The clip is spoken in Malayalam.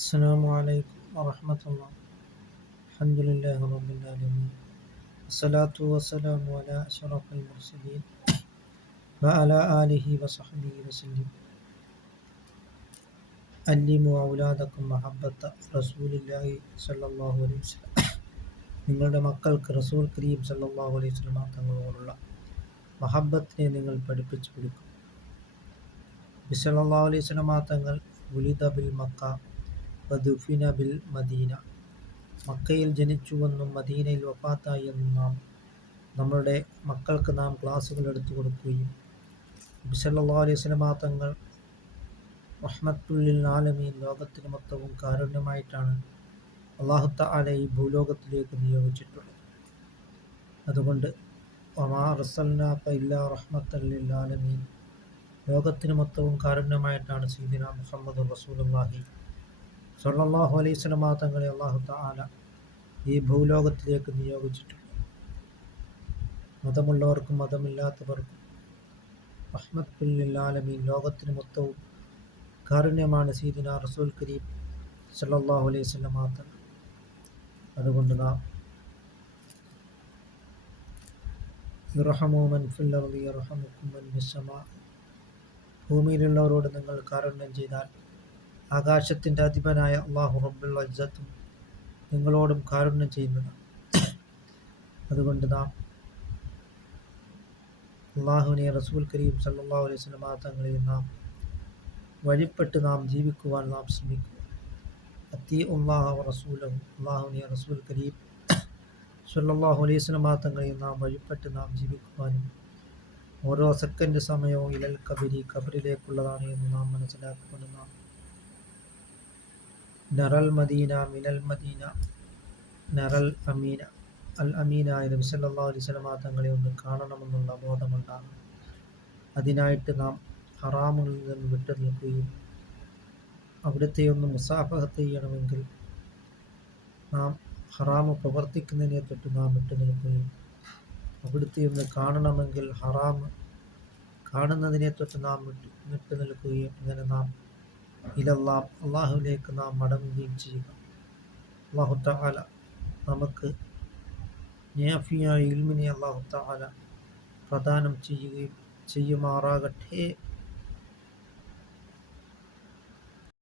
السلام عليكم ورحمة الله. الحمد لله رب العالمين، والصلاة والسلام على أشرف المرسلين وعلى آله وصحبه وسلم. علموا أولادكم محبة رسول الله صلى الله عليه وسلم. നിങ്ങളുടെ മക്കൾക്ക് റസൂൽ കരീം സല്ലല്ലാഹു അലൈഹി വസല്ലം തങ്ങളോടുള്ള മഹബത്തിനെ നിങ്ങൾ പഠിപ്പിച്ചു കൊടുക്കും. നബി സല്ലല്ലാഹു അലൈഹി വസല്ലം തങ്ങൾ ഉലിദ ബിൽ മക്ക വദുഫിന ബിൽ മദീന, മക്കയിൽ ജനിച്ചുവെന്നും മദീനയിൽ വഫാത്തായി എന്നും നമ്മളുടെ മക്കൾക്ക് നാം ക്ലാസ്സുകൾ എടുത്തു കൊടുക്കുകയും നബി സല്ലല്ലാഹു അലൈഹി വസല്ലം തങ്ങൾ റഹ്മത്തുൽ ലിൽ ആലമീൻ, ലോകത്തിന് മൊത്തവും കാരുണ്യമായിട്ടാണ് അല്ലാഹു തആല ഈ ഭൂലോകത്തിലേക്ക് നിയോഗിച്ചിട്ടുള്ളത്. അതുകൊണ്ട് വമാ അർസൽനാക ഇല്ലാ റഹ്മത്തൽ ലിൽ ആലമീൻ, ലോകത്തിന് മൊത്തവും കാരുണ്യമായിട്ടാണ് സയ്യിദുനാ മുഹമ്മദ് റസൂലുള്ളാഹി സ്വല്ലല്ലാഹു അലൈഹി വസല്ലം തങ്ങളെ അല്ലാഹു തആല ഈ ഭൂലോകത്തിലേക്ക് നിയോഗിച്ചിട്ടുള്ളത്. മതമുള്ളവർക്കും മതമില്ലാത്തവർക്കും റഹ്മത്തുൽ ലിൽ ആലമീൻ, ലോകത്തിന് മൊത്തവും കാരുണ്യമാണ് സയ്യിദുനാ റസൂൽ കരീം സല്ലല്ലാഹു അലൈഹി വസല്ലം തങ്ങൾ. അതുകൊണ്ട് നാം ഇർഹമൂ മൻ ഫിൽ അർളി യർഹമുക്കും മൻ ഫിസ് സമാ, ഭൂമിയിലുള്ളവരോട് നിങ്ങൾ കാരുണ്യം ചെയ്താൽ ആകാശത്തിൻ്റെ അധിപനായ അല്ലാഹു റബ്ബുൽ ഇസ്സത്തും നിങ്ങളോടും കാരുണ്യം ചെയ്യുന്നതാണ്. അതുകൊണ്ട് നാം അല്ലാഹുവിനെ, റസൂൽ കരീം സല്ലല്ലാഹു അലൈഹി വസല്ലം തങ്ങളെ നാം വഴിപ്പെട്ട് നാം ജീവിക്കുവാൻ നാം ശ്രമിക്കുക. അത്തീഉല്ലാഹ വ റസൂലഹു, അല്ലാഹുവിനെ, റസൂൽ കരീം സല്ലല്ലാഹു അലൈഹി വസല്ലം തങ്ങളെ നാം വഴിപ്പെട്ട് നാം ജീവിക്കുവാനും ഓരോ സെക്കൻഡ് സമയവും ഇലൽ കബരി, ഖബറിലേക്കുള്ളതാണ് എന്ന് നാം മനസ്സിലാക്കുവാനും നാം നറൽ മദീന മിനൽ മദീന നറൽ അമീന അൽ അമീനായ നബി സല്ലല്ലാഹു അലൈഹി വസല്ലം തങ്ങളെ ഒന്ന് കാണണമെന്നുള്ള ബോധമുണ്ടാകും. അതിനായിട്ട് നാം ഹറാമുകളിൽ നിന്ന് വിട്ടു നിൽക്കുകയും അവിടുത്തെ ഒന്ന് മുസാഫഹത്ത് ചെയ്യണമെങ്കിൽ നാം ഹറാമ് പ്രവർത്തിക്കുന്നതിനെ തൊട്ട് നാം വിട്ടു നിൽക്കുകയും അവിടുത്തെ ഒന്ന് കാണണമെങ്കിൽ ഹറാമ് കാണുന്നതിനെ തൊട്ട് നാം വിട്ടു നിൽക്കുകയും ഇങ്ങനെ നാം ഇലല്ലാഹ്, അള്ളാഹുവിലേക്ക് നാം മടങ്ങുകയും ചെയ്യുക. അല്ലാഹു തആല നമുക്ക് നാഫിയായ ഇൽമിനെ അല്ലാഹു തആല പ്രദാനം ചെയ്യുമാറാകട്ടെ.